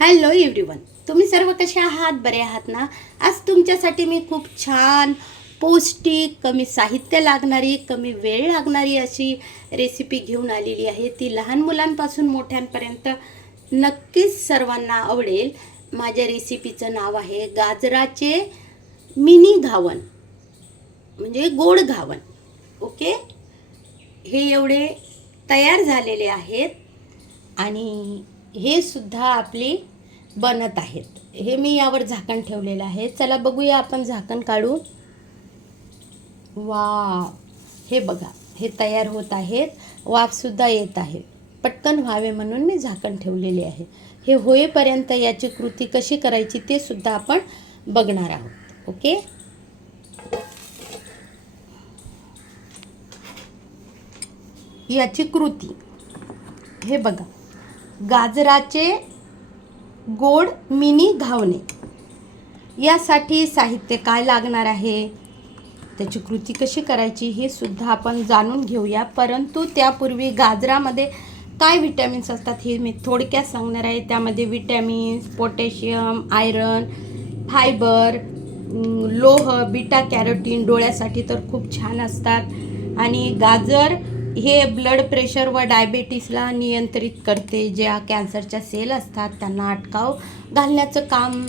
Hello everyone तुम्ही सर्व कसे आहात? बरे आहात ना? आज तुमच्यासाठी मी खूप छान पौष्टिक कमी साहित्य लागणारी कमी वेळ लागणारी अशी रेसिपी घेऊन आलेली आहे. ती लहान मुलांपासून मोठ्यांपर्यंत नक्कीच सर्वांना आवडेल. माझ्या रेसिपीचं नाव आहे गाजराचे मिनी घावन. म्हणजे गोड घावन. ओके हे एवढे तयार झालेले आहेत. आणि हे सुद्धा आपली बनत आहेत. हे मी यावर झाकण ठेवलेलं आहे. चला बघूया आपण झाकण काढू वा हे बघा हे तयार होत आहेत. वाफसुद्धा येत आहे. पटकन व्हावे म्हणून मी झाकण ठेवलेले आहे. हे होईपर्यंत याची कृती कशी करायची ते सुद्धा आपण बघणार आहोत. ओके? याची कृती. हे बघा. गाजराचे गोड मिनी घावणे. यासाठी साहित्य काय लागणार आहे? त्याची कृती कशी करायची हे सुद्धा आपण जाणून घेऊया. परंतु त्यापूर्वी गाजरामध्ये काय विटॅमिन्स असतात हे मी थोडक्यात सांगणार आहे. त्यामध्ये विटॅमिन्स पोटॅशियम आयरन फायबर लोह बीटा कॅरोटीन डोळ्यासाठी तर खूप छान असतात. आणि गाजर हे ब्लड प्रेशर व डायबेटीसला नियंत्रित करते. ज्या कॅन्सरच्या सेल असतात त्यांना अटकाव घालण्याचं काम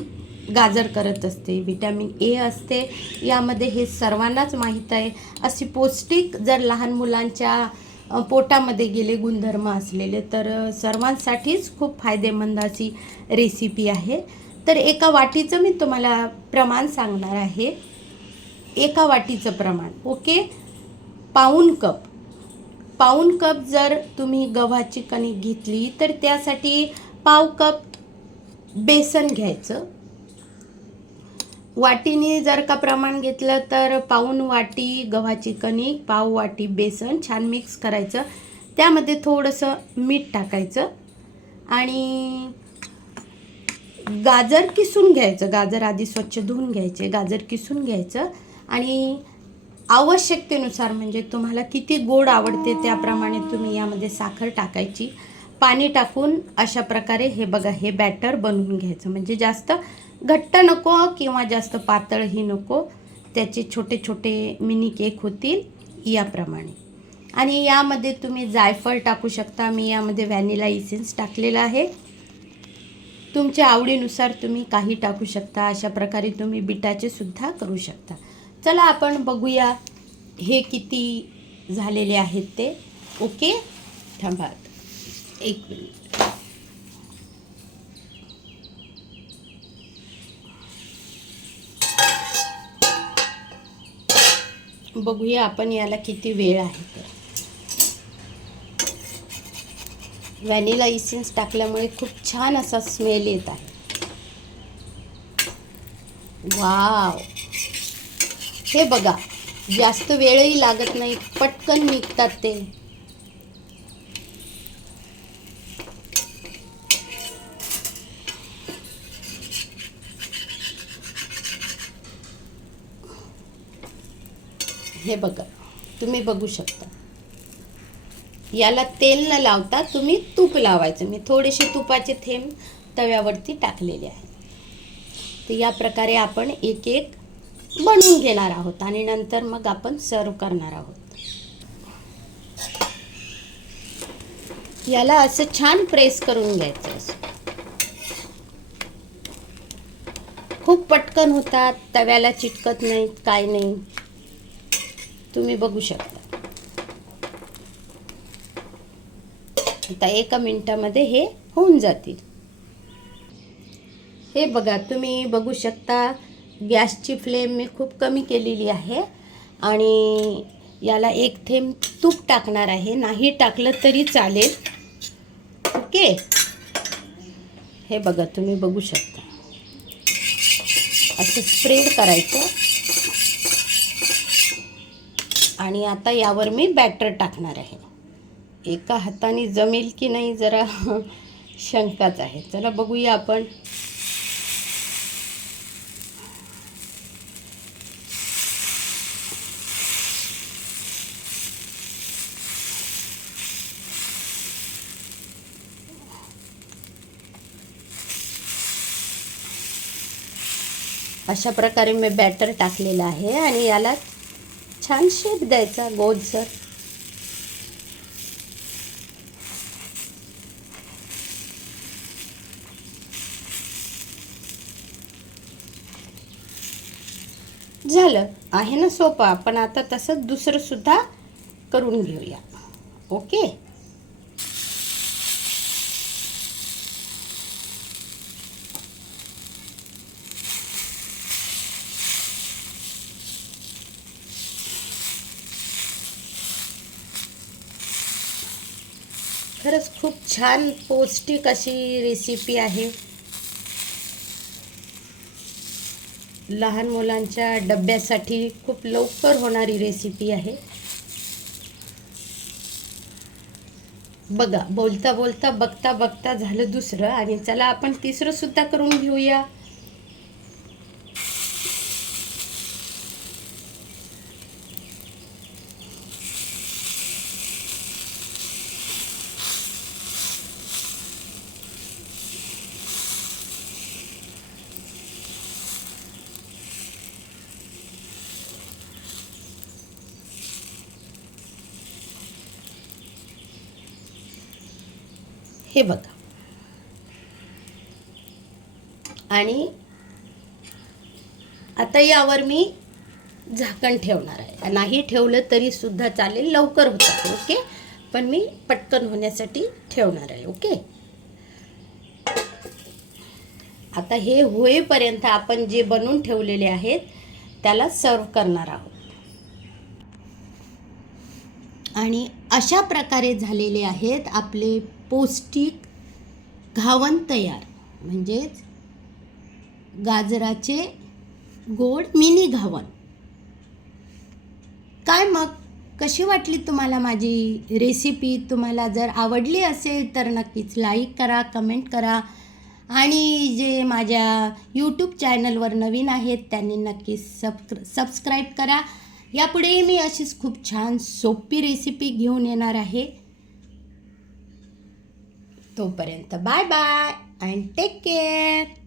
गाजर करत असते. विटॅमिन ए असते. यामध्ये हे सर्वांनाच माहीत आहे. अशी पौष्टिक जर लहान मुलांच्या पोटामध्ये गेले गुणधर्म असलेले तर सर्वांसाठीच खूप फायदेमंद अशी रेसिपी आहे. तर एका वाटीचं मी तुम्हाला प्रमाण सांगणार आहे. एका वाटीचं प्रमाण ओके? पाऊन कप. पाऊन कप जर तुम्ही गव्हाची कणिक घेतली तर त्यासाठी पाव कप बेसन घ्यायचं. वाटीने जर का प्रमाण घेतलं तर पाऊन वाटी गव्हाची कणिक पाव वाटी बेसन छान मिक्स करायचं. त्यामध्ये थोडंसं मीठ टाकायचं. आणि गाजर किसून घ्यायचं. गाजर आधी स्वच्छ धुवून घ्यायचे. गाजर किसून घ्यायचं. आणि आवश्यकतेनुसार म्हणजे तुम्हाला किती गोड आवडते त्याप्रमाणे तुम्ही यामध्ये साखर टाकायची. पाणी टाकून अशा प्रकारे हे बघा हे बॅटर बनवून घ्यायचं. म्हणजे जास्त घट्ट नको किंवा जास्त पातळही नको. त्याचे छोटे छोटे मिनी केक होतील याप्रमाणे. आणि यामध्ये तुम्ही जायफळ टाकू शकता. मी यामध्ये व्हॅनिला इसेन्स टाकलेला आहे. तुमच्या आवडीनुसार तुम्ही काही टाकू शकता. अशा प्रकारे तुम्ही बिटाचे सुद्धा करू शकता. चला आपण बघूया हे किती झालेले आहेत ते. ओके? थांबा. एक मिनिट. बघूया आपण याला किती वेळ आहे तर. व्हॅनिला इसेन्स टाकल्यामुळे खूप छान असा स्मेल येत आहे. वाव हे बघा जास्त वेळही लागत नाही पटकन निघतात ते. हे बघा तुम्ही बघू शकता. याला तेल न लावता तुम्ही तूप लावायचं. मी थोडेसे तुपाचे थेंब तव्यावरती टाकलेले आहे. तर या प्रकारे आपण एक एक बनवून घेणार आहोत आणि नंतर मग आपण सर्व करणार आहोत. याला असं छान प्रेस करून घ्यायचं असं. खूप पटकन होतात तव्याला चिटकत नाही काय नाही. तुम्ही बघू शकता. आता एका मिनिटामध्ये हे होऊन जातील. हे बघा तुम्ही बघू शकता गॅसची फ्लेम मी खूप कमी केलेली आहे आणि याला एक थेंब तूप टाकणार आहे. नाही टाकलं तरी चालेल. ओके? हे बघा तुम्ही बघू शकता. असं स्प्रेड करायचं. आणि आता यावर मी बॅटर टाकणार आहे. एका हाताने जमेल की नाही जरा शंकाच आहे. चला बघूया आपण. अशा प्रकारे मी बॅटर टाकलेलं आहे आणि याला छान शेप द्यायचा गोलसर झालं. आहे ना सोपं. आपण आता तसंच दुसरंसुद्धा करून घेऊया. ओके खरंच खूप छान पौष्टिक अशी रेसिपी आहे. लहान मुलांच्या डब्यासाठी खूप लवकर होणारी रेसिपी आहे. बघा बोलता बोलता बघता बघता झालं दुसरं आणि चला आपण तिसरं सुद्धा करून घेऊया. हे बघा. आणि आता यावर मी झाकण ठेवणार आहे. नाही ठेवलं तरी सुद्धा चालेल लवकर होतात ओके? पण मी पटकन होण्यासाठी ठेवणार आहे ओके? आता हे होईपर्यंत आपण जे बनवून ठेवलेले आहेत त्याला सर्व करणार आहोत. आणि अशा प्रकारे झालेले आहेत आपले पौष्टिक घावन तयार म्हणजेच गाजराचे गोड मिनी घावन. काय मग? कशी वाटली तुम्हाला माझी रेसिपी तुम्हाला जर आवडली असेल तर नक्कीच लाईक करा कमेंट करा. आणि जे माझ्या यूट्यूब चॅनलवर नवीन आहेत त्यांनी नक्की सबस्क्र सबस्क्राईब करा. यापुढेही मी अशीच खूप छान सोपी रेसिपी घेऊन येणार आहे. तोपर्यंत bye bye and take care.